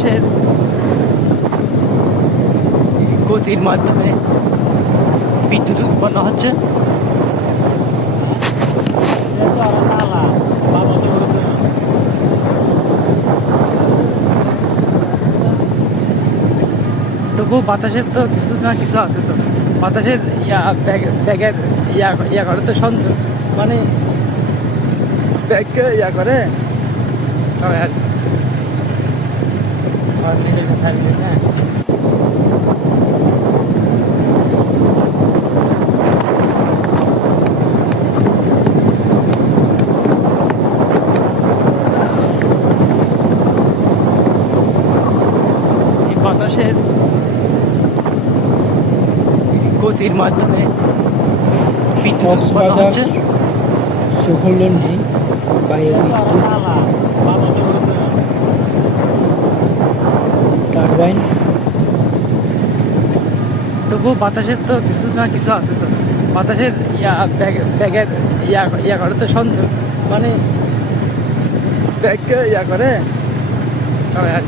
বাতাসের গতির মাধ্যমে বিদ্যুৎ উৎপন্ন হচ্ছে। তবুও বাতাসের তো কিছু না কিছু আছে, তো বাতাসের ব্যাগের ইয়া করে তো মানে ব্যাগকে ইয়া করে আর এই বাতাসের গতির মাধ্যমে বিদ্যুৎ উৎপন্ন হচ্ছে। সুহলনী বায়ুবিদ্যুৎ টারবাইন। তবুও বাতাসের তো কিছু না কিছু আছে, তো বাতাসের ব্যাগের ইয়া করে তো মানে ব্যাগকে ইয়া করে আর